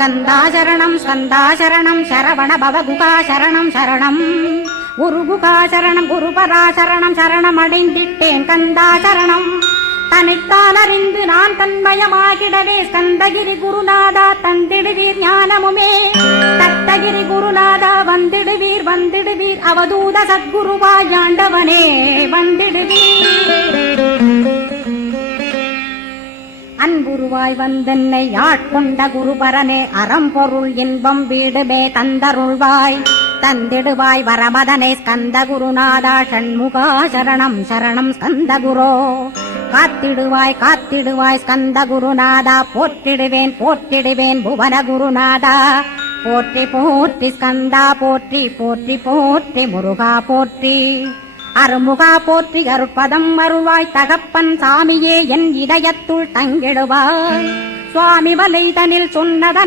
ஸ்கந்தா சரணம் சரவண பவகுகா சரணம் குருகுகா சரணம் குருபரா சரணம் அடைந்திட்டேன் கந்தா சரணம் தன்னைத்தான் அறிந்து நான் தன்மயமாகிடவே ஸ்கந்தகிரி குருநாதா தந்திடுவீர் ஞானமுமே தத்தகிரி குருநாதா வந்திடுவீர் அவதூத சத்குருவாய் ஆண்டவனே வந்திடுவீர் அன்புருவாய் வந்தென்னை ஆட்கொண்ட குருபரனே அறம்பொருள் இன்பம் வீடுமே தந்தருள்வாய் தந்திடுவாய் வரமதனே ஸ்கந்த குருநாதா ஷண்முகா சரணம் ஸ்கந்த குரோ காத்திடுவாய் ஸ்கந்த குருநாதா போற்றிடுவேன் புவன குருநாதா போற்றி ஸ்கந்தா போற்றி முருகா போற்றி அருமுகா போற்றி அருட்பதம் அருள்வாய் தகப்பன் சாமியே என் இதயத்துள் தங்கிடுவாய் சுவாமி வலைதனில் சொன்னதன்